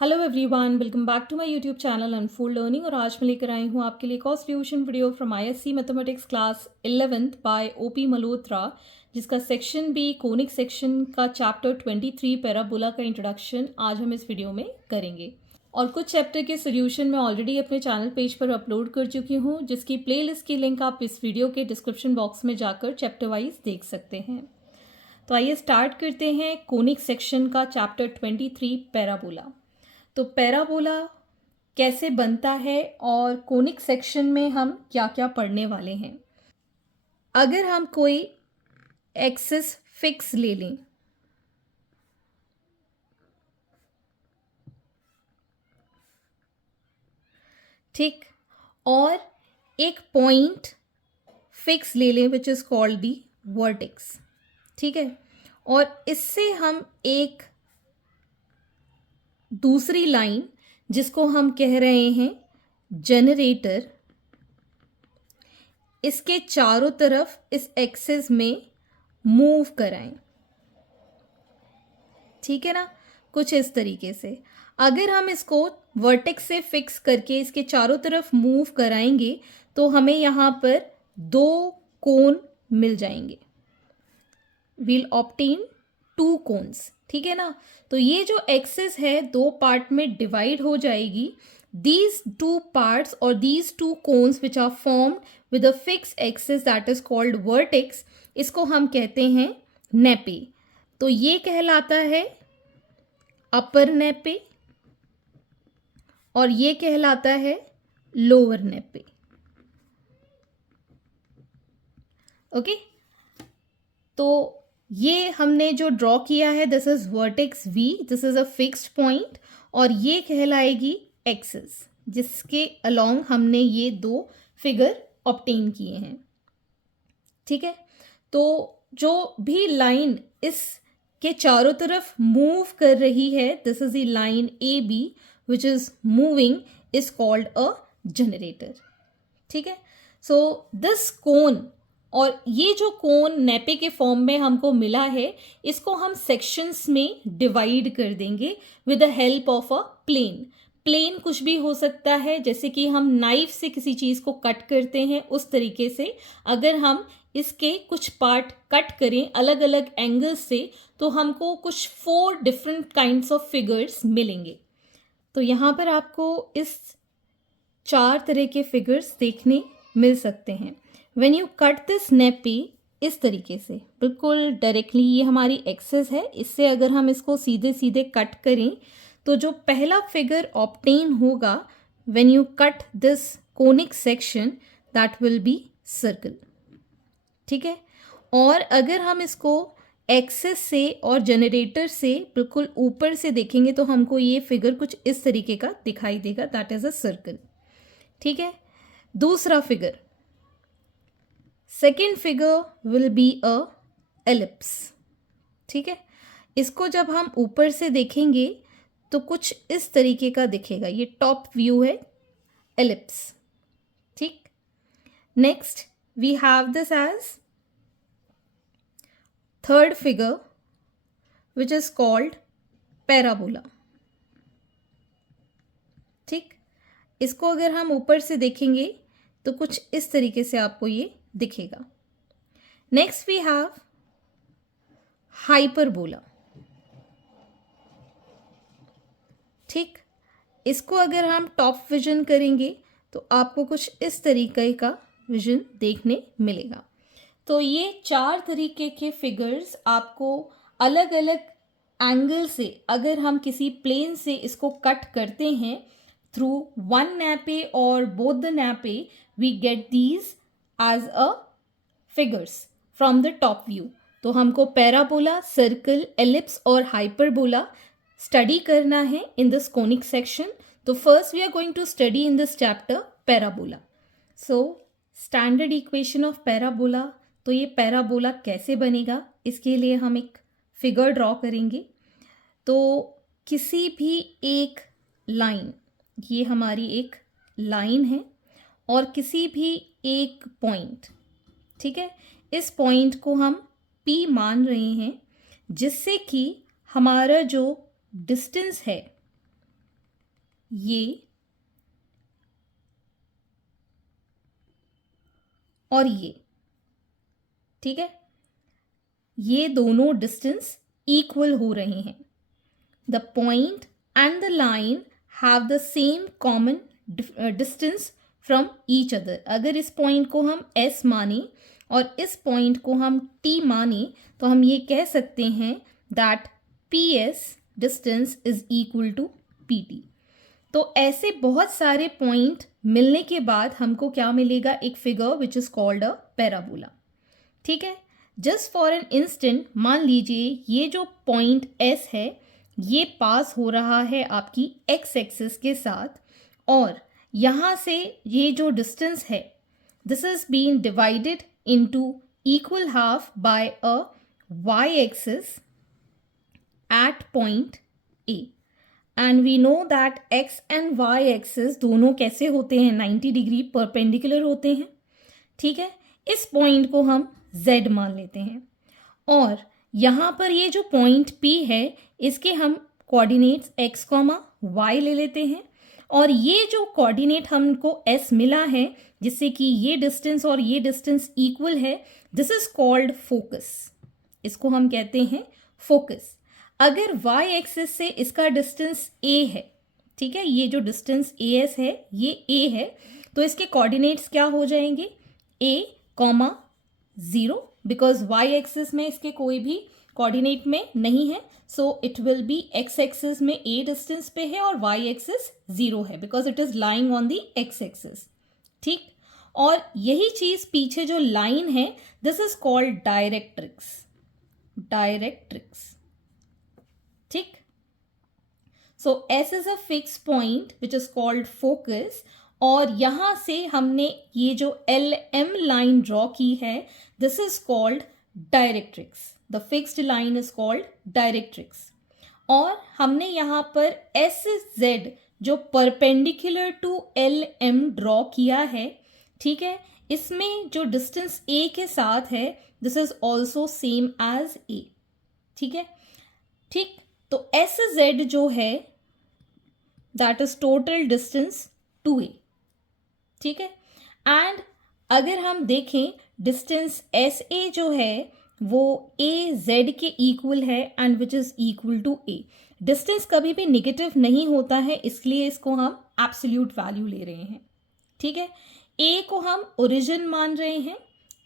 Hello everyone, welcome back to my YouTube channel Unfold Learning. और आज मैं लेकर आई हूँ आपके लिए cost solution video from ISC mathematics class 11th by OP Malhotra, जिसका सेक्शन बी कोनिक सेक्शन का चैप्टर 23 पैराबोला का इंट्रोडक्शन आज हम इस वीडियो में करेंगे। और कुछ चैप्टर के सोल्यूशन मैं ऑलरेडी अपने चैनल पेज पर अपलोड कर चुकी हूँ, जिसकी प्लेलिस्ट की लिंक आप इस वीडियो के डिस्क्रिप्शन बॉक्स में जाकर चैप्टर वाइज देख सकते हैं। तो आइए स्टार्ट करते हैं कोनिक सेक्शन का चैप्टर 23 पैराबोला। तो पैराबोला कैसे बनता है और कोनिक सेक्शन में हम क्या क्या पढ़ने वाले हैं। अगर हम कोई एक्सिस फिक्स ले लें, ठीक, और एक पॉइंट फिक्स ले लें विच इज कॉल्ड दी वर्टेक्स, ठीक है, और इससे हम एक दूसरी लाइन जिसको हम कह रहे हैं जनरेटर, इसके चारों तरफ इस एक्सिस में मूव कराएं, ठीक है ना, कुछ इस तरीके से। अगर हम इसको वर्टेक्स से फिक्स करके इसके चारों तरफ मूव कराएंगे तो हमें यहाँ पर दो कोन मिल जाएंगे। वील ऑब्टेन टू कोन्स, ठीक है ना। तो ये जो एक्सिस है दो पार्ट में डिवाइड हो जाएगी। These two parts or these two cones which are formed with a fixed axis that is called vertex, इसको हम कहते हैं नेपे। तो ये कहलाता है अपर नेपे और ये कहलाता है लोअर नेपे। ओके, तो ये हमने जो ड्रॉ किया है this is vertex V, this is a fixed point, और ये कहलाएगी एक्सिस जिसके अलोंग हमने ये दो फिगर ऑब्टेन किए हैं, ठीक है। तो जो भी लाइन इस के चारों तरफ मूव कर रही है, this is the line A B which is moving, is called a generator, ठीक है। सो दिस कोन, और ये जो कोन नेपे के फॉर्म में हमको मिला है, इसको हम सेक्शंस में डिवाइड कर देंगे with the help of a plane. Plane कुछ भी हो सकता है, जैसे कि हम नाइफ से किसी चीज़ को कट करते हैं उस तरीके से अगर हम इसके कुछ पार्ट कट करें अलग अलग एंगल्स से तो हमको कुछ 4 डिफरेंट काइंड्स ऑफ फिगर्स मिलेंगे। तो यहाँ पर आपको इस 4 तरह के फिगर्स देखने मिल सकते हैं। व्हेन यू कट दिस नेपे, इस तरीके से बिल्कुल डायरेक्टली, ये हमारी एक्सिस है, इससे अगर हम इसको सीधे सीधे कट करें तो जो पहला फिगर ऑब्टेन होगा when you cut this conic section, that will B circle, ठीक है। और अगर हम इसको एक्सिस से और जनरेटर से बिल्कुल ऊपर से देखेंगे तो हमको ये फिगर कुछ इस तरीके का दिखाई देगा, दैट इज अ सर्कल, ठीक है। दूसरा figure, second figure will be a ellipse, ठीक है। इसको जब हम ऊपर से देखेंगे तो कुछ इस तरीके का दिखेगा, ये टॉप व्यू है एलिप्स, ठीक। Next we have this as third figure which is called parabola, ठीक। इसको अगर हम ऊपर से देखेंगे तो कुछ इस तरीके से आपको ये दिखेगा। नेक्स्ट वी हैव हाइपरबोला, ठीक। इसको अगर हम टॉप विजन करेंगे तो आपको कुछ इस तरीके का विजन देखने मिलेगा। तो ये 4 तरीके के फिगर्स आपको अलग अलग एंगल से, अगर हम किसी प्लेन से इसको कट करते हैं थ्रू वन नैपे और both the nappe, we get these as a figures from the top view. तो हमको पैराबोला, सर्कल, एलिप्स और हाइपरबोला स्टडी करना है इन दिस कोनिक सेक्शन। तो first we are going to study in this chapter parabola. So standard equation of parabola, तो ये parabola कैसे बनेगा, इसके लिए हम एक फिगर ड्रॉ करेंगे। तो किसी भी एक लाइन, ये हमारी एक लाइन है, और किसी भी एक पॉइंट, ठीक है, इस पॉइंट को हम P मान रहे हैं, जिससे कि हमारा जो डिस्टेंस है ये और ये, ठीक है, ये दोनों डिस्टेंस इक्वल हो रहे हैं. The point and the line have the same common distance from each other. अगर इस पॉइंट को हम S माने और इस पॉइंट को हम T माने तो हम ये कह सकते हैं that PS distance is equal to PT. तो ऐसे बहुत सारे पॉइंट मिलने के बाद हमको क्या मिलेगा, एक figure which is called a parabola. ठीक है, जस्ट फॉर एन इंस्टेंट मान लीजिए ये जो पॉइंट S है ये पास हो रहा है आपकी x एक्सिस के साथ, और यहाँ से ये जो डिस्टेंस है this is been divided into equal half by a y axis at point A. And we know that x and y axis दोनों कैसे होते हैं, 90 डिग्री परपेंडिकुलर होते हैं. ठीक है, इस पॉइंट को हम z मान लेते हैं, और यहाँ पर ये जो पॉइंट P है इसके हम कोऑर्डिनेट्स x, y ले लेते हैं, और ये जो कोऑर्डिनेट हमको S मिला है जिससे कि ये डिस्टेंस और ये डिस्टेंस इक्वल है, दिस इज कॉल्ड फोकस. इसको हम कहते हैं फोकस. अगर y एक्सिस से इसका डिस्टेंस a है, ठीक है, ये जो डिस्टेंस AS है ये a है, तो इसके कोऑर्डिनेट्स क्या हो जाएंगे, a, 0, बिकॉज y एक्सिस में इसके कोई भी कोऑर्डिनेट में नहीं है, so it will be x axis में a डिस्टेंस पे है और y एक्सिस 0 है because it is lying on the x axis. ठीक, और यही चीज पीछे जो लाइन है this is called directrix. Directrix, ठीक. सो S is a fix point which is called focus, और यहां से हमने ये जो LM लाइन ड्रॉ की है this is called directrix. The fixed line is called directrix. और हमने यहाँ पर SZ जो परपेंडिकुलर टू LM ड्रॉ किया है, ठीक है, इसमें जो डिस्टेंस A के साथ है this is also same as A. ठीक है, ठीक. तो SZ जो है that is total distance 2A. ठीक है, एंड अगर हम देखें डिस्टेंस SA जो है वो AZ के इक्वल है and which is equal to A. Distance कभी भी नेगेटिव नहीं होता है, इसलिए इसको हम एब्सोल्यूट वैल्यू ले रहे हैं. ठीक है, A को हम ओरिजिन मान रहे हैं,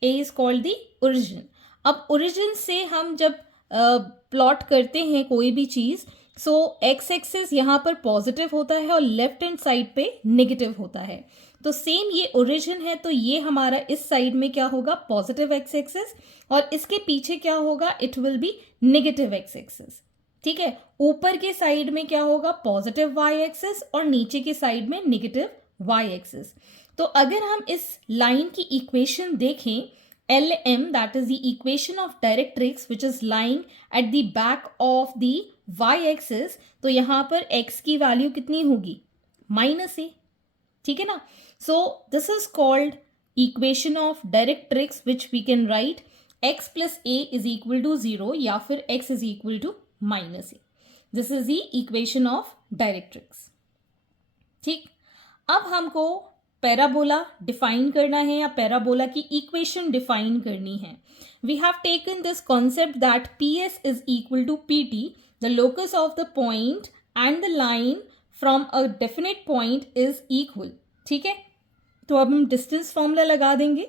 A is called the origin. अब ओरिजिन से हम जब प्लॉट करते हैं कोई भी चीज, सो एक्स एक्सिस यहाँ पर पॉजिटिव होता है और लेफ्ट हैंड साइड पे नेगेटिव होता है. तो सेम ये ओरिजिन है, तो ये हमारा इस साइड में क्या होगा, पॉजिटिव एक्स एक्सिस, और इसके पीछे क्या होगा, it will be negative x axis. ठीक है, ऊपर के साइड में क्या होगा, पॉजिटिव वाई एक्सिस, और नीचे के साइड में नेगेटिव वाई एक्सिस. तो अगर हम इस लाइन की इक्वेशन देखें, LM that is the equation of directrix which is lying at the back of the y axis, तो यहाँ पर x की वैल्यू कितनी होगी, -a. ठीक है ना. So this is called equation of directrix which we can write x plus a is equal to 0 या फिर x is equal to -a. This is the equation of directrix. ठीक, अब हमको पैराबोला डिफाइन करना है या पैराबोला की equation define करनी है. We have taken this concept that PS is equal to PT, the locus of the point and the line from a definite point is equal. ठीक है, तो अब हम डिस्टेंस फॉर्मूला लगा देंगे.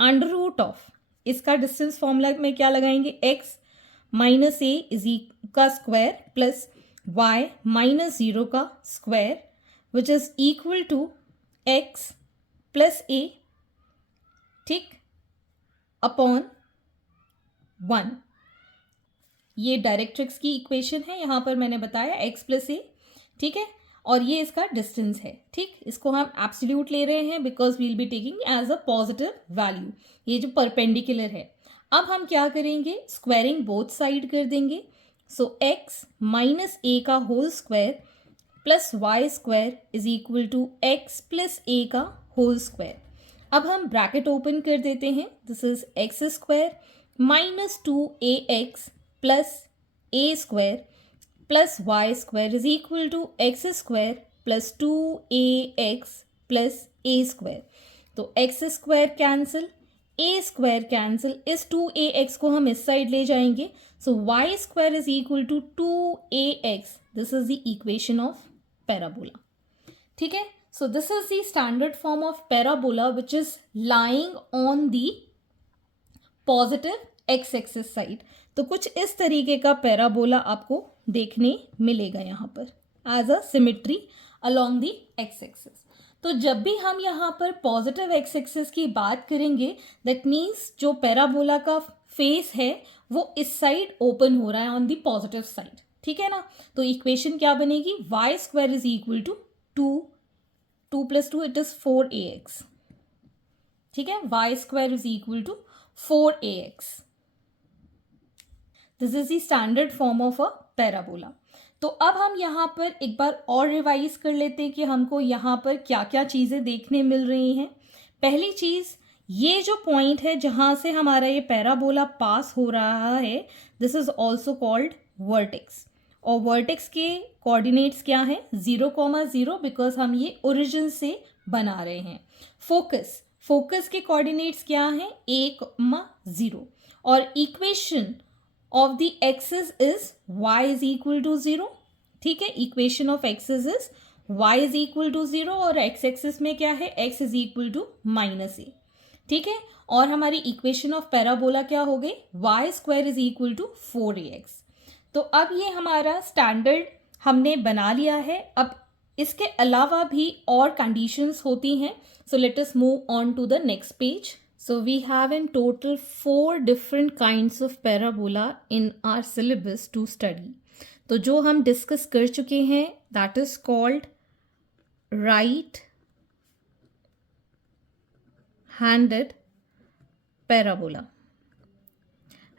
अंडर रूट ऑफ इसका डिस्टेंस फॉर्मूला में क्या लगाएंगे, x माइनस a इज का स्क्वायर प्लस y माइनस 0 का square which is equal to x plus a, ठीक, अपॉन 1. ये डायरेक्ट्रिक्स की इक्वेशन है, यहाँ पर मैंने बताया x plus a. ठीक है, और ये इसका डिस्टेंस है. ठीक, इसको हम एब्सोल्यूट ले रहे हैं because we'll be taking as a positive value, ये जो परपेंडिकुलर है. अब हम क्या करेंगे, स्क्वायरिंग बोथ साइड कर देंगे. सो x माइनस a का whole square plus y square is equal to x plus a का होल स्क्वायर. अब हम ब्रैकेट ओपन कर देते हैं. This is x square minus 2ax plus a square plus y square is equal to x square plus 2ax plus a square. तो x square cancel, a square cancel, इस 2ax को हम इस side ले जाएंगे। So y square is equal to 2ax, this is the equation of parabola. ठीक है, so this is the standard form of parabola which is lying on the positive x axis side. तो कुछ इस तरीके का parabola आपको देखने मिलेगा यहाँ पर as a symmetry along the x axis. तो जब भी हम यहाँ पर पॉजिटिव एक्स एक्सिस की बात करेंगे, दैट मीन्स जो पैराबोला का फेस है वो इस साइड ओपन हो रहा है ऑन द पॉजिटिव साइड। ठीक है ना, तो इक्वेशन क्या बनेगी, y square is equal to 2 plus 2 it is 4ax। ठीक है, y square is equal to 4ax। This is the standard form of a parabola. तो अब हम यहाँ पर एक बार और रिवाइज कर लेते हैं कि हमको यहाँ पर क्या क्या चीज़ें देखने मिल रही हैं। पहली चीज़, ये जो पॉइंट है जहाँ से हमारा ये पैराबोला पास हो रहा है, this is also called vertex. और वर्टेक्स के कोऑर्डिनेट्स क्या हैं, 0,0, बिकॉज हम ये ओरिजिन से बना रहे हैं। फोकस के कोऑर्डिनेट्स क्या हैं, 1,0। और equation of the axis is y is equal to 0। ठीक है, equation of axis is y is equal to 0 और x एक्सिस में क्या है, x is equal to -a। ठीक है, और हमारी इक्वेशन ऑफ पैराबोला क्या हो गई, y square is equal to 4ax। तो अब ये हमारा स्टैंडर्ड हमने बना लिया है। अब इसके अलावा भी और कंडीशंस होती हैं। So let us move on to the next page. So we have in total 4 different kinds of parabola in our syllabus to study. तो जो हम डिस्कस कर चुके हैं, that is called right handed parabola.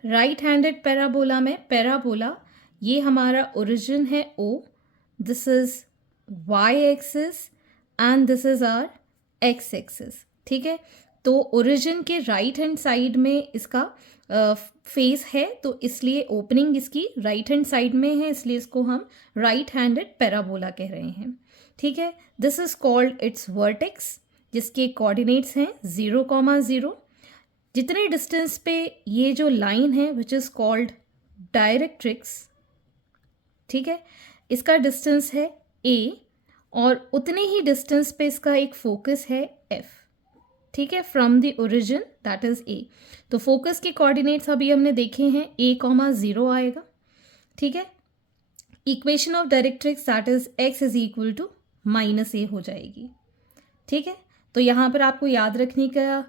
Right handed parabola में parabola ये हमारा origin है O, this is y axis and this is our x axis. ठीक है, तो ओरिजिन के राइट हैंड साइड में इसका फेस है, तो इसलिए ओपनिंग इसकी राइट हैंड साइड में है, इसलिए इसको हम राइट हैंडेड पैराबोला कह रहे हैं। ठीक है, this is called its vertex, जिसके कोऑर्डिनेट्स हैं 0,0। जितने डिस्टेंस पे ये जो लाइन है विच इज़ कॉल्ड डायरेक्ट्रिक्स, ठीक है, इसका डिस्टेंस है a, और उतने ही डिस्टेंस पे इसका एक फोकस है f। ठीक है, from the origin that is a। तो फोकस के कोऑर्डिनेट्स अभी हमने देखे हैं, a,0 आएगा। ठीक है, equation of directrix that is x is equal to -a हो जाएगी। ठीक है, तो यहाँ पर आपको याद रखने का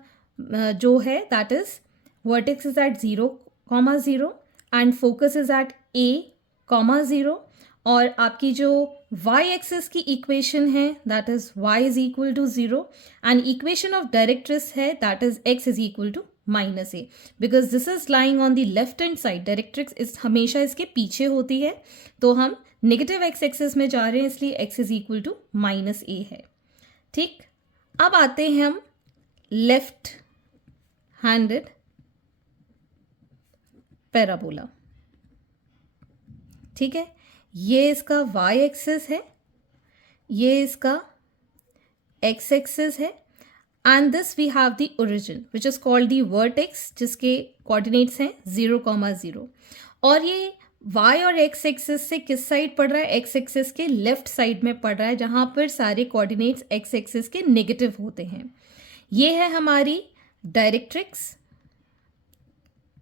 जो है that is vertex is at 0,0 and focus is at a,0, और आपकी जो y एक्सिस की इक्वेशन है that is y is equal to 0 and equation of directrix है that is x is equal to -a, because this is lying on the left hand side. Directrix इस हमेशा इसके पीछे होती है, तो हम नेगेटिव x एक्सिस में जा रहे हैं, इसलिए x is equal to -a है। ठीक, अब आते हैं हम लेफ्ट हैंडेड पैराबोला। ठीक है, ये इसका y एक्सिस है, ये इसका x एक्सिस है, and this we have the origin which is called the vertex, जिसके कोऑर्डिनेट्स हैं 0,0। और ये y और x एक्सिस से किस साइड पड़ रहा है, x एक्सिस के लेफ्ट साइड में पड़ रहा है, जहां पर सारे कोऑर्डिनेट्स x एक्सिस के नेगेटिव होते हैं। ये है हमारी डायरेक्ट्रिक्स।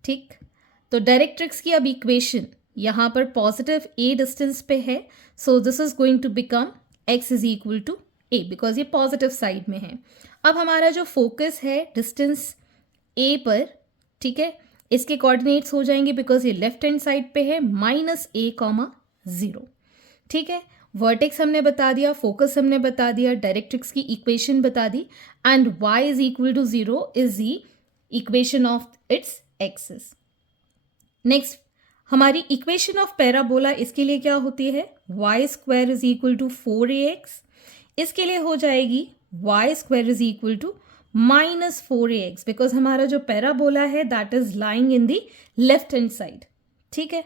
ठीक, तो डायरेक्ट्रिक्स की अब इक्वेशन यहाँ पर पॉजिटिव a डिस्टेंस पे है, so this is going to become x is equal to a, because ये पॉजिटिव साइड में है। अब हमारा जो फोकस है डिस्टेंस a पर, ठीक है, इसके कोऑर्डिनेट्स हो जाएंगे, बिकॉज ये लेफ्ट हैंड साइड पे है, -a,0। ठीक है, वर्टेक्स हमने बता दिया, फोकस हमने बता दिया, डायरेक्ट्रिक्स की इक्वेशन बता दी, and y is equal to 0 is the equation of its axis. Next हमारी इक्वेशन ऑफ पैराबोला, इसके लिए क्या होती है, y square is equal to 4ax। इसके लिए हो जाएगी y square is equal to -4ax, because हमारा जो पैराबोला है that is lying in the left hand side. ठीक है,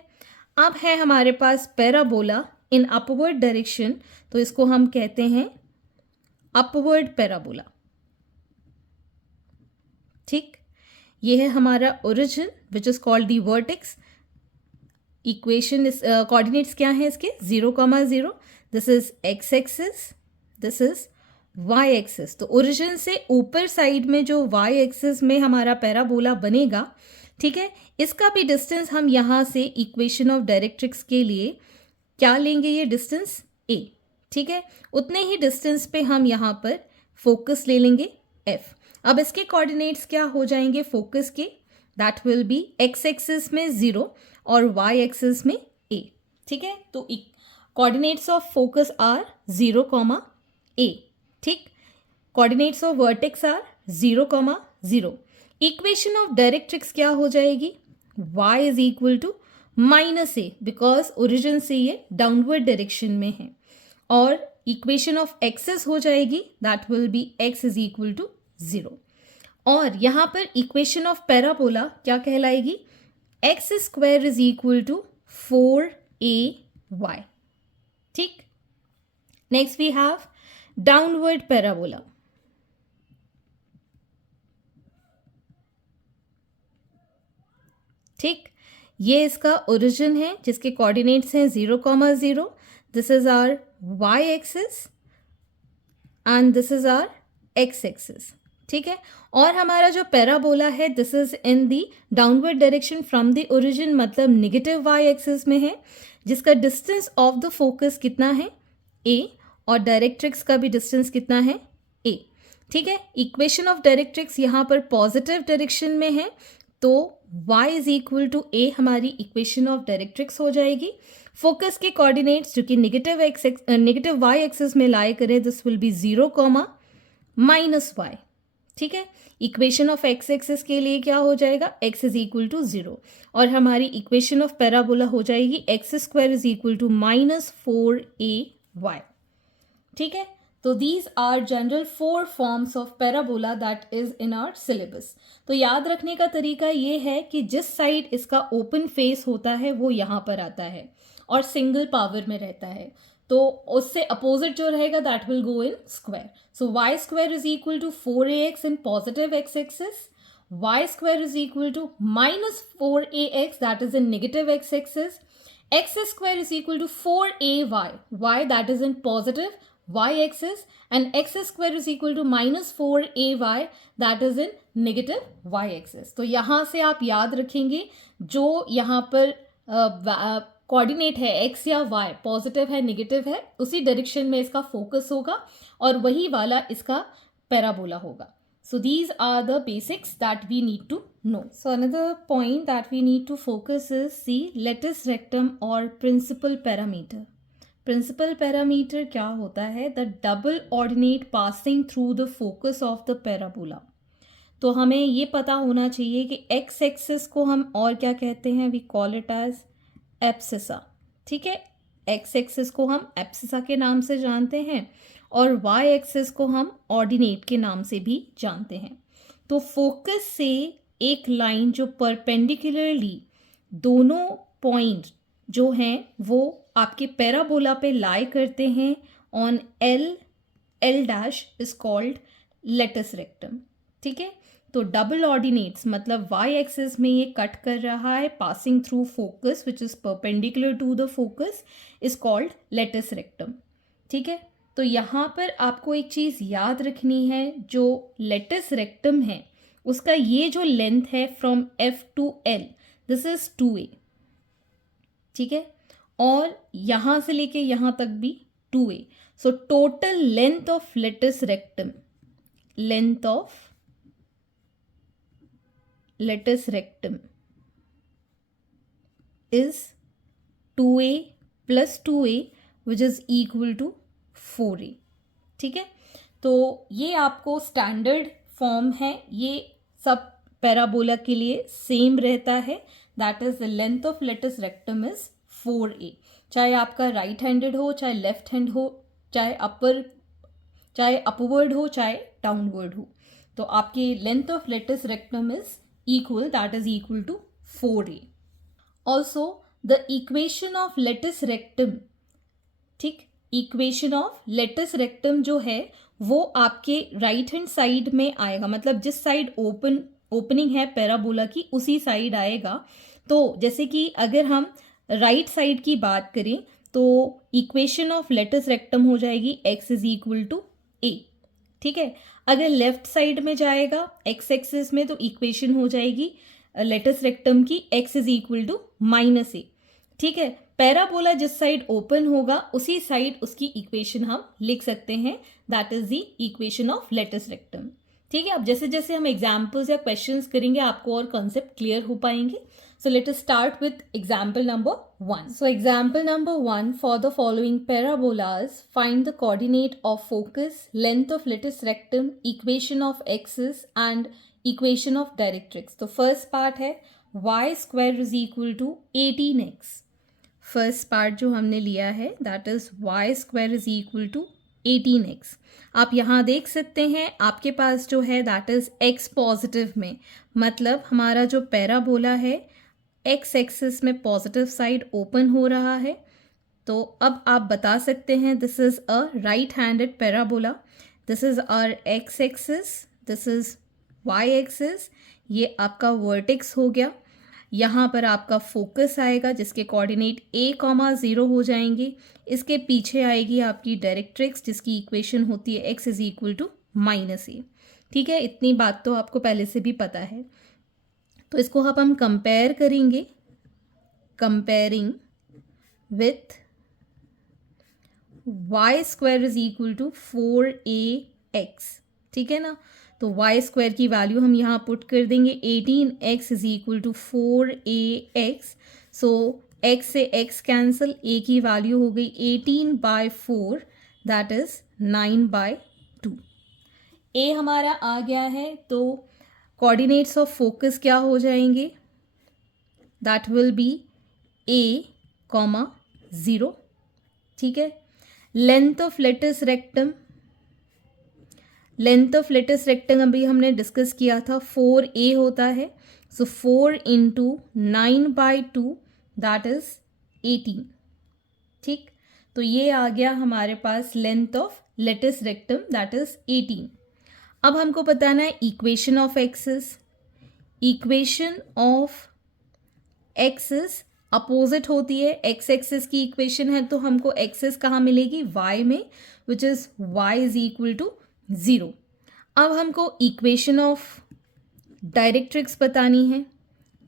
अब है हमारे पास पैराबोला इन अपवर्ड डायरेक्शन, तो इसको हम कहते हैं अपवर्ड पैराबोला। ठीक, ये है हमारा origin which is called the vertex. Equation coordinates क्या है इसके, 0,0, this is x axis, this is y axis. तो ओरिजिन से ऊपर साइड में जो वाई एक्सिस में हमारा पैराबोला बनेगा, ठीक है, इसका भी डिस्टेंस हम यहाँ से इक्वेशन ऑफ डायरेक्ट्रिक्स के लिए क्या लेंगे, ये डिस्टेंस a, ठीक है। उतने ही डिस्टेंस पे हम यहाँ पर फोकस ले लेंगे f। अब इसके कोऑर्डिनेट्स क्या हो जाएंगे फोकस के, that will be x axis में 0 और y एक्सिस में a, ठीक है। तो coordinates of focus are 0, a, ठीक। Coordinates of vertex are 0,0। Equation of directrix क्या हो जाएगी, y is equal to -a, because origin से ये डाउनवर्ड डायरेक्शन में है। और इक्वेशन ऑफ एक्सिस हो जाएगी, that will be x is equal to 0। और यहाँ पर इक्वेशन ऑफ पैराबोला क्या कहलाएगी, x square is equal to 4ay, ठीक। Next we have downward parabola. ठीक, ये इसका ओरिजिन है जिसके कोऑर्डिनेट्स हैं 0,0, this is our y axis and this is our x axis, ठीक है। और हमारा जो पैराबोला है this is in the downward direction from the origin, मतलब नेगेटिव y एक्सिस में है, जिसका डिस्टेंस ऑफ द फोकस कितना है a, और डायरेक्ट्रिक्स का भी डिस्टेंस कितना है a, ठीक है। इक्वेशन ऑफ डायरेक्ट्रिक्स यहाँ पर पॉजिटिव डायरेक्शन में है, तो y is equal to a हमारी इक्वेशन ऑफ डायरेक्ट्रिक्स हो जाएगी। फोकस के कोऑर्डिनेट्स जो कि नेगेटिव y एक्सिस में लाई करे, दिस विल बी 0, -y, ठीक है। इक्वेशन ऑफ x एक्सिस के लिए क्या हो जाएगा, x इज इक्वल टू 0, और हमारी इक्वेशन ऑफ पैराबोला हो जाएगी x square is equal to -4ay, ठीक है। तो these are general 4 forms of parabola that is in our syllabus. तो याद रखने का तरीका ये है कि जिस साइड इसका ओपन फेस होता है वो यहाँ पर आता है और सिंगल पावर में रहता है, तो उससे अपोजिट जो रहेगा that will go in square. So y square is equal to 4ax in positive x axis, y square is equal to -4ax that is in negative x axis, x square is equal to 4ay, y that is in positive y axis, and x square is equal to -4ay that is in negative y axis। तो यहाँ से आप याद रखेंगे जो यहाँ पर coordinate है x या y, पॉजिटिव है नेगेटिव है, उसी डायरेक्शन में इसका फोकस होगा और वही वाला इसका पैराबोला होगा। So these are the basics that we need to know. So another point that we need to focus is the lattice rectum or principal parameter. Principal parameter क्या होता है, the double ordinate passing through the focus of the parabola. तो हमें ये पता होना चाहिए कि x axis को हम और क्या कहते हैं, we call it as abscissa, ठीक है। x axis को हम abscissa के नाम से जानते हैं और y एक्सिस को हम ऑर्डिनेट के नाम से भी जानते हैं। तो फोकस से एक लाइन जो परपेंडिकुलरली दोनों पॉइंट जो हैं वो आपके पैराबोला पे लाई करते हैं on L dash is called latus rectum, ठीक है। तो डबल ऑर्डिनेट्स मतलब y एक्सिस में ये कट कर रहा है passing through focus which is perpendicular to the focus is called latus rectum, ठीक है। तो यहाँ पर आपको एक चीज़ याद रखनी है, जो लेटिस रेक्टम है उसका ये जो लेंथ है from F to L, this is 2a, ठीक है, और यहाँ से लेके यहाँ तक भी 2a। So total length of latus rectum, length of latus rectum is 2a plus 2a which is equal to 4a, ठीक है। तो ये आपको स्टैंडर्ड फॉर्म है, ये सब पैराबोला के लिए सेम रहता है, that is the length of latus rectum is 4a। चाहे आपका राइट हैंडेड हो, चाहे लेफ्ट हैंड हो, चाहे अपवर्ड हो, चाहे डाउनवर्ड हो, तो आपकी length of latus rectum is equal, that is equal to 4a. Also the equation of latus rectum, ठीक, इक्वेशन ऑफ लेटिस रेक्टम जो है वो आपके राइट हैंड साइड में आएगा, मतलब जिस साइड ओपनिंग है पैराबोला की उसी साइड आएगा। तो जैसे कि अगर हम राइट साइड की बात करें तो इक्वेशन ऑफ लेटिस रेक्टम हो जाएगी x इज इक्वल टू ए, ठीक है। अगर लेफ्ट साइड में जाएगा x एक्सिस में तो इक्वेशन हो जाएगी लेटिस रेक्टम की x is equal to minus a, ठीक है। पैराबोला जिस साइड ओपन होगा उसी साइड उसकी इक्वेशन हम लिख सकते हैं, that is the equation of latus rectum, ठीक है। अब जैसे जैसे हम एग्जाम्पल्स या क्वेश्चंस करेंगे आपको और कॉन्सेप्ट क्लियर हो पाएंगे। So let us start with example number 1. So example number 1, for the following parabolas, find the coordinate of focus, length of lattice rectum, equation of axis and equation of directrix. तो first part है y square is equal to 18x. First part जो हमने लिया है that is y square is equal to 18x. आप यहाँ देख सकते हैं आपके पास जो है that is x पॉजिटिव में, मतलब हमारा जो पैराबोला है एक्स एक्सिस में पॉजिटिव साइड ओपन हो रहा है। तो अब आप बता सकते हैं this is a right handed parabola, this is our x axis, this is y axis, ये आपका वर्टेक्स हो गया। यहाँ पर आपका फोकस आएगा जिसके कोऑर्डिनेट a,0 हो जाएंगे। इसके पीछे आएगी आपकी डायरेक्ट्रिक्स जिसकी इक्वेशन होती है x is equal to minus a, ठीक है। इतनी बात तो आपको पहले से भी पता है। तो इसको अब हम कंपेयर करेंगे, comparing with y square is equal to 4ax, ठीक है ना। तो y स्क्वायर की वैल्यू हम यहाँ पुट कर देंगे 18x is equal to 4ax। So x से x कैंसिल, a की वैल्यू हो गई 18/4 दैट इज 9/2। a हमारा आ गया है तो कोऑर्डिनेट्स ऑफ फोकस क्या हो जाएंगे, दैट विल बी a,0, ठीक है। Length of latus rectum, length of latus rectum अभी हमने डिस्कस किया था 4a होता है। सो 4 इंटू 9/2 दैट इज 18, ठीक। तो ये आ गया हमारे पास length of latus rectum that is 18। अब हमको बताना है equation of axis, equation of axis opposite होती है, एक्स एक्सिस की इक्वेशन है तो हमको एक्सिस कहाँ मिलेगी, y में, which is y is equal to 0। अब हमको इक्वेशन ऑफ डायरेक्ट्रिक्स बतानी है।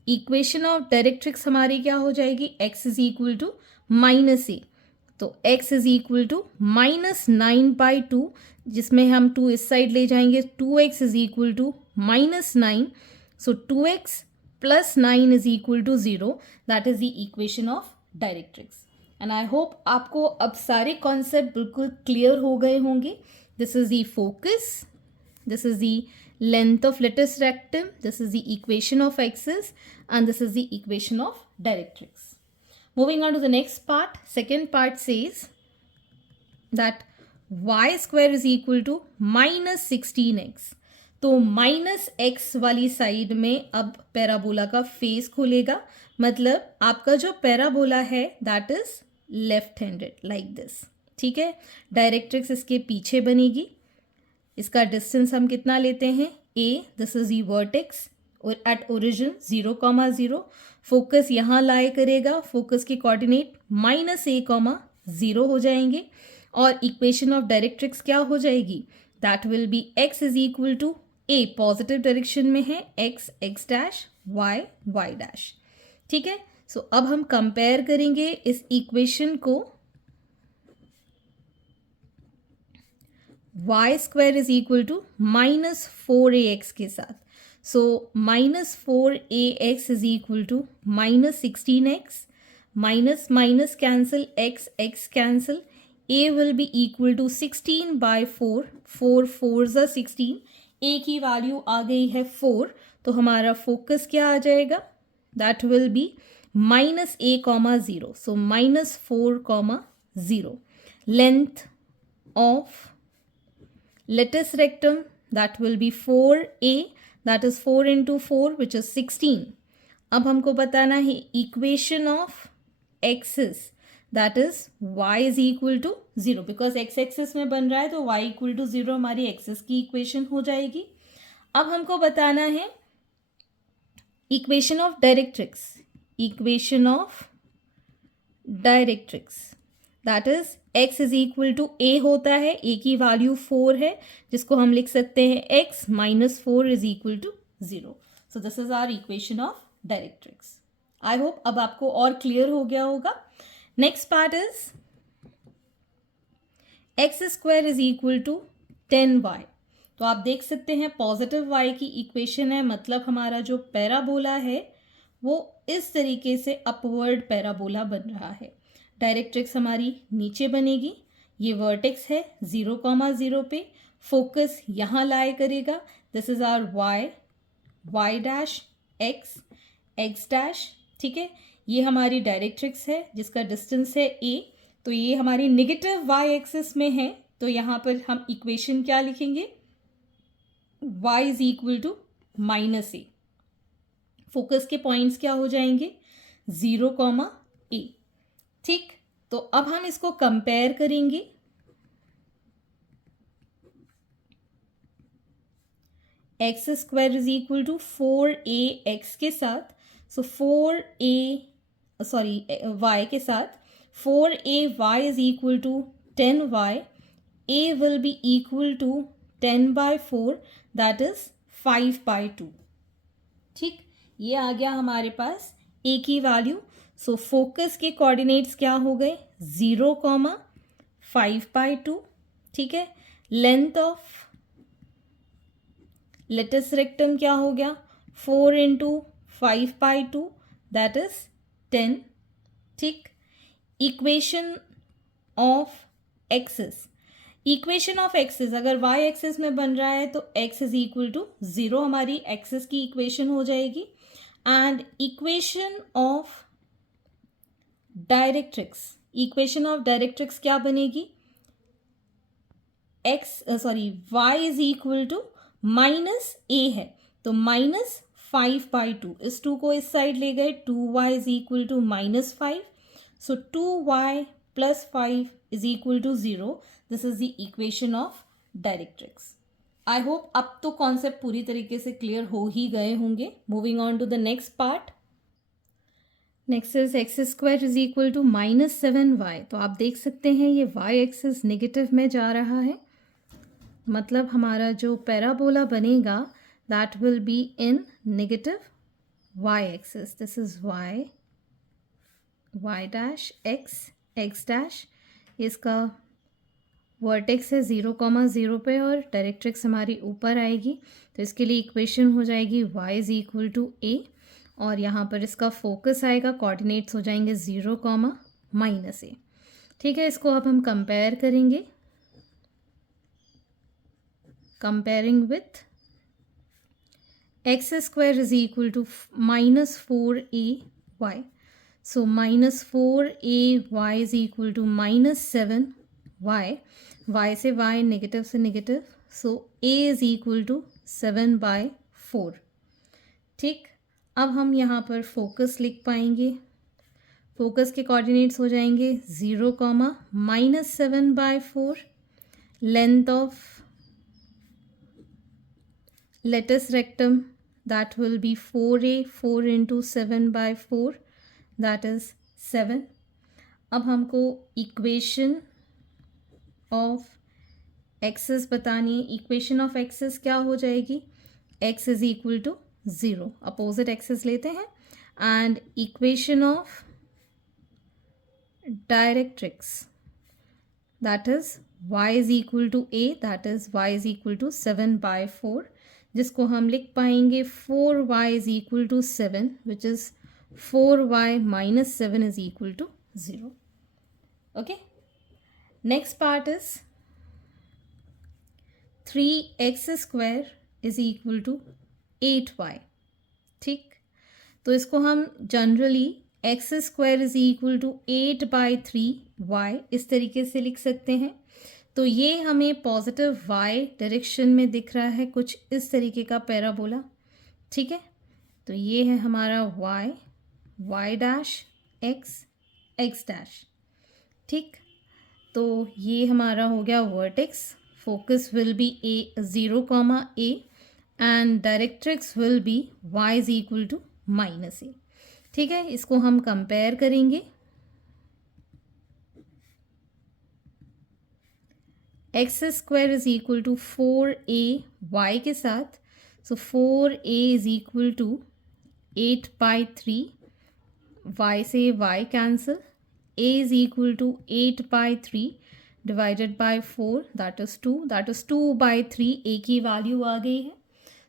इक्वेशन ऑफ डायरेक्ट्रिक्स हमारी क्या हो जाएगी, x is equal to minus a, तो x इज इक्वल टू -9/2, जिसमें हम 2 इस साइड ले जाएंगे, 2x is equal to -9, so 2x plus 9 is equal to 0, that is the equation of directrix. And I hope आपको अब सारे कॉन्सेप्ट बिल्कुल क्लियर हो गए होंगे। This is the focus, this is the length of latus rectum, this is the equation of axis and this is the equation of directrix. Moving on to the next part, second part says that y square is equal to -16x. तो -x वाली side में अब parabola का face खुलेगा, मतलब आपका जो parabola है that is left handed like this, ठीक है। डायरेक्ट्रिक्स इसके पीछे बनेगी, इसका डिस्टेंस हम कितना लेते हैं a, this is the vertex at origin 0,0। Focus यहाँ लाई करेगा, फोकस के कोऑर्डिनेट -a,0 हो जाएंगे और इक्वेशन ऑफ डायरेक्ट्रिक्स क्या हो जाएगी, that will be x is equal to a, positive direction में है, x x dash y y dash, ठीक है। सो अब हम कंपेयर करेंगे इस इक्वेशन को y square is equal to -4ax के साथ। So -4ax is equal to -16x, minus cancel, x cancel, a will be equal to 16/4, 4 4s are 16, a की वैल्यू आ गई है 4, तो हमारा फोकस क्या आ जाएगा, that will be -a,0, so -4,0. Length of lattice rectum, that will be 4a, that is 4 into 4 which is 16. अब हमको बताना है equation of axis that is y is equal to 0, because x axis में बन रहा है तो y इक्वल टू 0 हमारी एक्सिस की इक्वेशन हो जाएगी. अब हमको बताना है equation of directrix. Equation of directrix that is x is equal to a होता है, a की वैल्यू 4 है, जिसको हम लिख सकते हैं x minus 4 is equal to 0. So this is our equation of directrix. I hope अब आपको और क्लियर हो गया होगा. Next part is x square is equal to 10y. तो आप देख सकते हैं पॉजिटिव y की इक्वेशन है, मतलब हमारा जो पैराबोला है वो इस तरीके से अपवर्ड पैराबोला बन रहा है. डायरेक्ट्रिक्स हमारी नीचे बनेगी. ये वर्टेक्स है 0,0 पे, फोकस यहाँ लाए करेगा. This is our y dash x dash. ठीक है, ये हमारी डायरेक्ट्रिक्स है जिसका डिस्टेंस है a. तो ये हमारी नेगेटिव y एक्सिस में है, तो यहाँ पर हम इक्वेशन क्या लिखेंगे, y is equal to -a. Focus के पॉइंट्स क्या हो जाएंगे, 0,a. ठीक, तो अब हम इसको कंपेयर करेंगे. X square is equal to 4ax के साथ, सो y के साथ 4ay is equal to 10y. a will be equal to 10/4 that is 5/2. ठीक, ये आ गया हमारे पास a की वैल्यू. सो फोकस के कोऑर्डिनेट्स क्या हो गए, 0,5/2. ठीक है, लेंथ ऑफ लेटस रेक्टम क्या हो गया, 4 इंटू 5/2 दैट इज 10. ठीक, equation of axis. Equation of axis अगर y एक्सिस में बन रहा है तो x इज इक्वल टू 0 हमारी एक्सिस की इक्वेशन हो जाएगी. And equation of directrix, equation of directrix क्या बनेगी, y is equal to -a है, तो -5/2. इस 2 को इस साइड ले गए, 2y is equal to -5. So 2y plus 5 is equal to 0. This is the equation of directrix. I hope अब तो कॉन्सेप्ट पूरी तरीके से क्लियर हो ही गए होंगे. Moving on to the next part. Next is x square is equal to -7y. तो आप देख सकते हैं ये y एक्सिस नेगेटिव में जा रहा है, मतलब हमारा जो पैराबोला बनेगा that will be in negative y axis. This is y dash x dash. इसका वर्टेक्स है 0,0 पे और डायरेक्ट्रिक्स हमारी ऊपर आएगी, तो इसके लिए इक्वेशन हो जाएगी y is equal to a. और यहाँ पर इसका फोकस आएगा, कोऑर्डिनेट्स हो जाएंगे 0, -a. ठीक है, इसको अब हम कंपेयर करेंगे. Comparing with x square is equal to -4ay. सो -4ay is equal to -7y. y से y, नेगेटिव से negative, so a is equal to 7/4. ठीक, अब हम यहाँ पर फोकस लिख पाएंगे. फोकस के कोऑर्डिनेट्स हो जाएंगे 0, -7/4. Length of latus rectum that will be 4a. 4 into 7/4 that is 7. अब हमको इक्वेशन ऑफ एक्सिस बतानी है. इक्वेशन ऑफ एक्सिस क्या हो जाएगी, x is equal to 0. Opposite axis लेते हैं. And equation of directrix that is y is equal to a, that is y is equal to 7/4, जिसको हम लिख पाएंगे 4y is equal to 7, which is 4y minus 7 is equal to 0. Okay, next part is 3x square is equal to 8y. ठीक, तो इसको हम generally x square is equal to 8/3y इस तरीके से लिख सकते हैं. तो ये हमें पॉजिटिव y डायरेक्शन में दिख रहा है, कुछ इस तरीके का पैराबोला. ठीक है, तो ये है हमारा y dash x x dash. ठीक, तो ये हमारा हो गया vertex. Focus will be a 0 comma a and directrix will be y is equal to minus a. ठीक है, इसको हम कंपेयर करेंगे। X square is equal to 4a y के साथ, so 4a is equal to 8/3, y से y cancel, a is equal to 8/3 divided by 4, that is 2, that is 2/3। a की value आ गई है,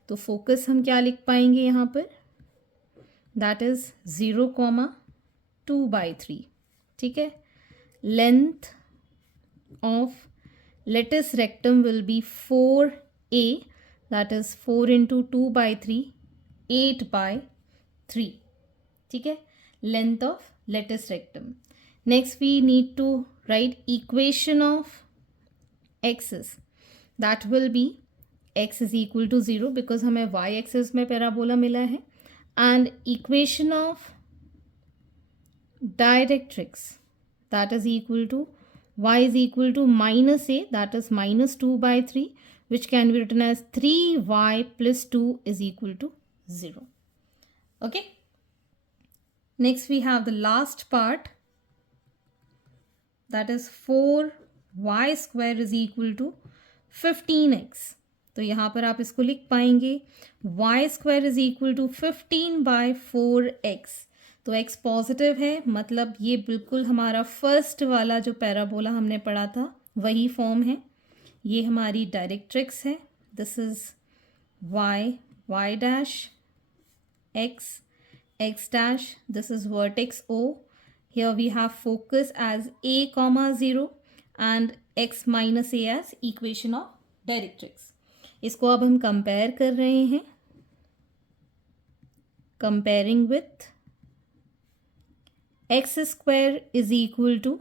तो फोकस हम क्या लिख पाएंगे यहाँ पर, दैट इज 0, 2/3। ठीक है, length of latus rectum will be 4a, that is 4 into 2/3, 8/3। ठीक है, length of latus rectum. Next we need to write equation of x's, that will be x is equal to 0 because हमें y axis में parabola मिला है, and equation of directrix, that is equal to y is equal to minus a, that is minus 2/3, which can be written as 3y plus 2 is equal to 0. Okay, next we have the last part, that is 4y square is equal to 15x। तो यहाँ पर आप इसको लिख पाएंगे y square is equal to 15/4x। तो x positive है, मतलब ये बिल्कुल हमारा फर्स्ट वाला जो पैराबोला हमने पढ़ा था वही फॉर्म है। ये हमारी डायरेक्ट्रिक्स है, this is y dash, x dash, this is vertex o। Here we have focus as a, 0 and x minus a as equation of directrix। इसको अब हम कंपेयर कर रहे हैं, comparing with x square is equal to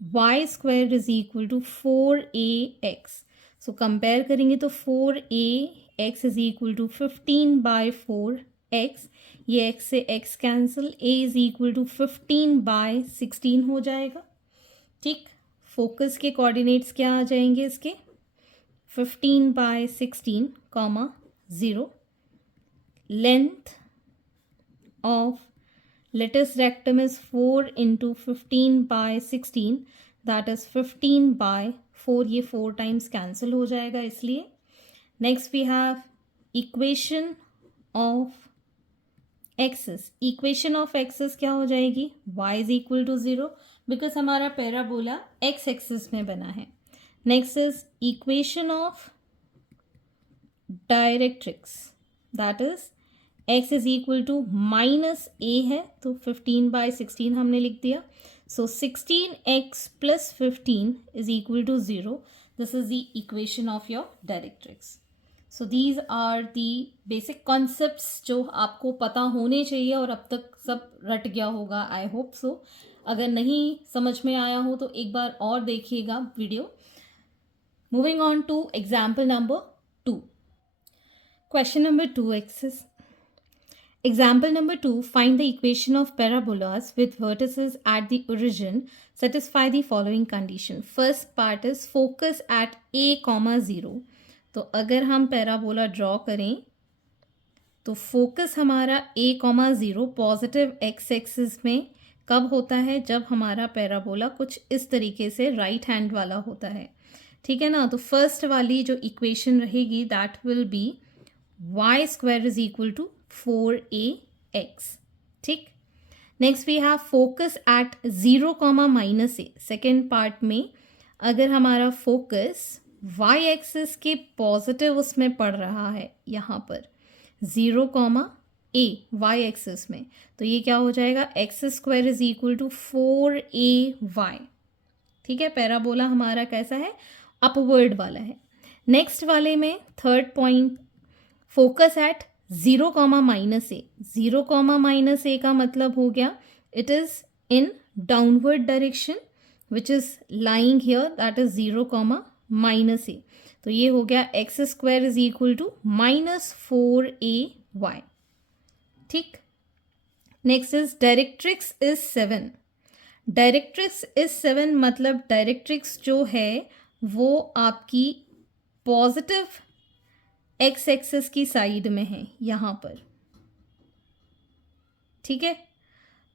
y square is equal to 4ax। So compare करेंगे तो 4ax is equal to 15/4x, ये x से x cancel, a is equal to 15/16 हो जाएगा। ठीक, फोकस के कोऑर्डिनेट्स क्या आ जाएंगे इसके, 15/16, 0। Length of latus rectum is 4 into 15/16, that is 15/4, ये 4 टाइम्स कैंसिल हो जाएगा इसलिए। Next we have equation of axis. Equation of axis क्या हो जाएगी, y is equal to 0 because हमारा पैराबोला x एक्सिस में बना है। Next is equation of directrix, that is x is equal to minus a है, तो 15/16 हमने लिख दिया। So 16x plus 15 is equal to 0. This is the equation of your directrix. So these are the basic concepts जो आपको पता होने चाहिए और अब तक सब रट गया होगा, आई होप सो। अगर नहीं समझ में आया हो तो एक बार और देखिएगा video. Moving on to example number 2। Question number 2 axis. Example number 2, find the equation of parabolas with vertices at the origin, satisfy the following condition। First part is focus at a, 0। तो अगर हम parabola draw करें तो focus हमारा a, 0 positive x axis में कब होता है, जब हमारा पैराबोला कुछ इस तरीके से राइट हैंड वाला होता है। ठीक है ना, तो फर्स्ट वाली जो इक्वेशन रहेगी that will be y square is equal to 4ax। ठीक, next we have focus at 0, -a। Second part में अगर हमारा फोकस y एक्सिस के पॉजिटिव उसमें पड़ रहा है, यहाँ पर 0, a y एक्सिस में, तो ये क्या हो जाएगा, x square is equal to 4ay। ठीक है, पैराबोला हमारा कैसा है, अपवर्ड वाला है। नेक्स्ट वाले में third point, focus at 0, -a। 0, -a का मतलब हो गया it is in downward direction which is lying here, that is 0, -a। तो ये हो गया x square is equal to -4ay। ठीक, next is directrix is 7. Directrix is 7 मतलब डायरेक्ट्रिक्स जो है वो आपकी पॉजिटिव एक्स एक्सिस की साइड में है यहाँ पर. ठीक है,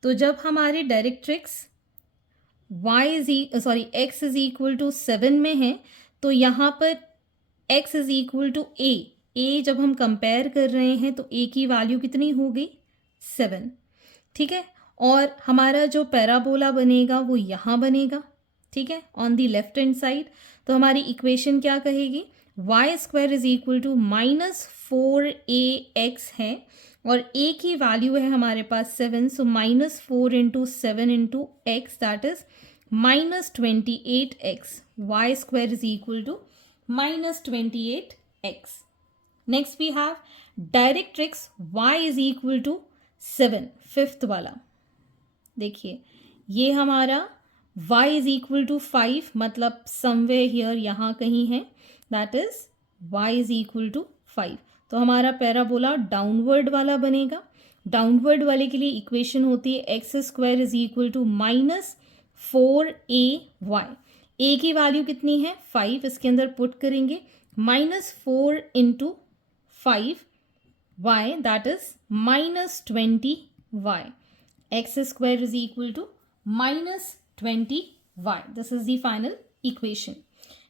तो जब हमारी directrix x is equal to 7 में है तो यहाँ पर x is equal to a जब हम कंपेयर कर रहे हैं तो a की वैल्यू कितनी हो गई 7. ठीक है, और हमारा जो पैराबोला बनेगा वो यहाँ बनेगा. ठीक है, on the left hand side. तो हमारी इक्वेशन क्या कहेगी, y square is equal to -4ax है और a की वैल्यू है हमारे पास 7. So -4 into 7 into x that is -28x. y square is equal to -28x. Next we have directrix y is equal to 7. Fifth वाला देखिए, ये हमारा y is equal to 5 मतलब somewhere here यहाँ कहीं है. That is y is equal to 5. तो हमारा पैराबोला डाउनवर्ड वाला बनेगा. डाउनवर्ड वाले के लिए इक्वेशन होती है x square is equal to -4ay. a की वैल्यू कितनी है 5, इसके अंदर पुट करेंगे -4 into 5y that is -20y. X square is equal to -20y. This is the final equation.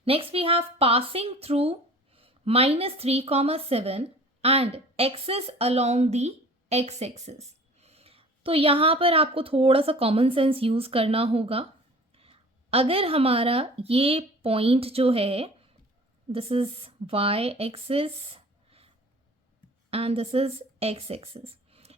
Next we have passing through -3, 7 and axis along the x axis. तो यहाँ पर आपको थोड़ा सा कॉमन सेंस यूज़ करना होगा. अगर हमारा ये पॉइंट जो है this is y axis and this is x axis.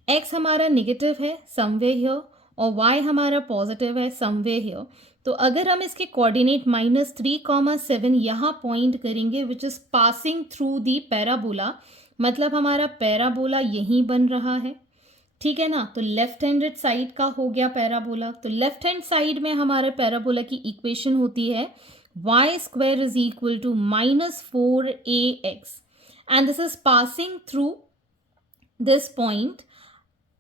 x हमारा नेगेटिव है समवेयर हियर और y हमारा पॉजिटिव है समवेयर हियर. तो अगर हम इसके कोऑर्डिनेट -3, 7 यहाँ पॉइंट करेंगे which is passing through the parabola, मतलब हमारा पैराबोला यहीं बन रहा है. ठीक है ना, तो लेफ्ट हैंडेड साइड का हो गया पैराबोला. तो लेफ्ट हैंड साइड में हमारे पैराबोला की इक्वेशन होती है y square is equal to -4ax and this is passing through this point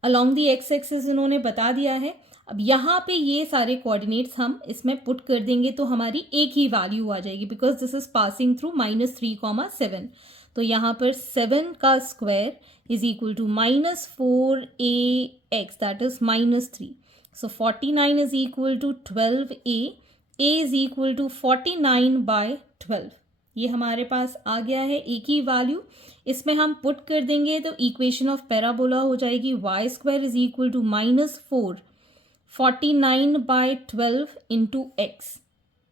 along the x axis. इन्होंने बता दिया है. अब यहाँ पे ये सारे कोऑर्डिनेट्स हम इसमें पुट कर देंगे तो हमारी एक ही वैल्यू आ जाएगी because this is passing through -3, 7. तो यहाँ पर 7 का square is equal to -4ax that is -3. So 49 is equal to 12a. a is equal to 49/12. ये हमारे पास आ गया है एक ही वैल्यू. इसमें हम पुट कर देंगे तो इक्वेशन ऑफ पैराबोला हो जाएगी y square is equal to -4 49/12 into x.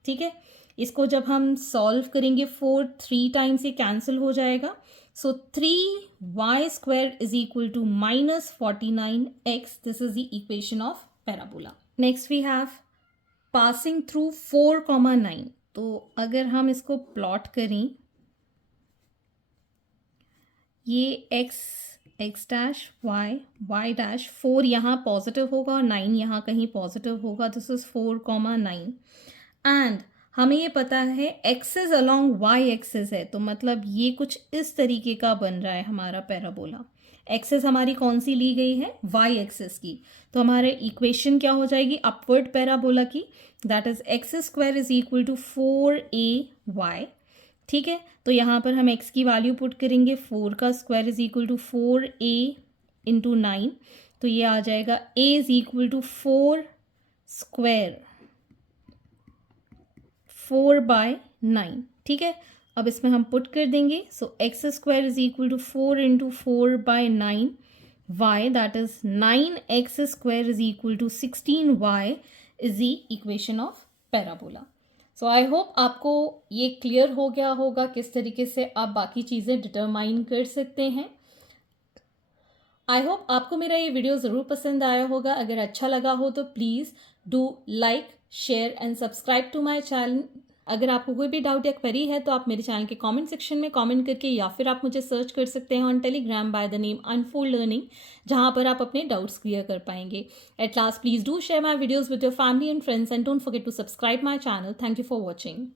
ठीक है, इसको जब हम सॉल्व करेंगे 4 3 टाइम्स ये कैंसिल हो जाएगा. So 3y square is equal to -49x. This is the equation of parabola. Next we have passing through 4, 9. तो अगर हम इसको प्लॉट करें, ये x डैश y डैश 4 यहाँ पॉजिटिव होगा और 9 यहाँ कहीं पॉजिटिव होगा. दिस इज 4, 9 एंड हमें ये पता है एक्सेस अलोंग y एक्सेस है तो मतलब ये कुछ इस तरीके का बन रहा है हमारा पैराबोला. एक्सेस हमारी कौन सी ली गई है y एक्सेस की. तो हमारे इक्वेशन क्या हो जाएगी अपवर्ड पैराबोला की that is x square is equal to 4ay. ठीक है, तो यहाँ पर हम x की वैल्यू पुट करेंगे 4 का square is equal to 4a into 9. तो ये आ जाएगा a is equal to 4 square 4/9. ठीक है, अब इसमें हम पुट कर देंगे. So x square is equal to 4 into 4/9 y that is 9x square is equal to 16y is the equation of parabola. So I hope आपको ये क्लियर हो गया होगा किस तरीके से आप बाकी चीज़ें डिटरमाइन कर सकते हैं. आई होप आपको मेरा ये वीडियो ज़रूर पसंद आया होगा. अगर अच्छा लगा हो तो please do like share and subscribe to my channel. अगर आपको कोई भी डाउट या क्वेरी है तो आप मेरे चैनल के कमेंट सेक्शन में कमेंट करके या फिर आप मुझे सर्च कर सकते हैं on Telegram by the name Unfold Learning, जहां पर आप अपने डाउट्स क्लियर कर पाएंगे. At last please do share my videos with your family and friends and don't forget to subscribe my channel. Thank you for watching.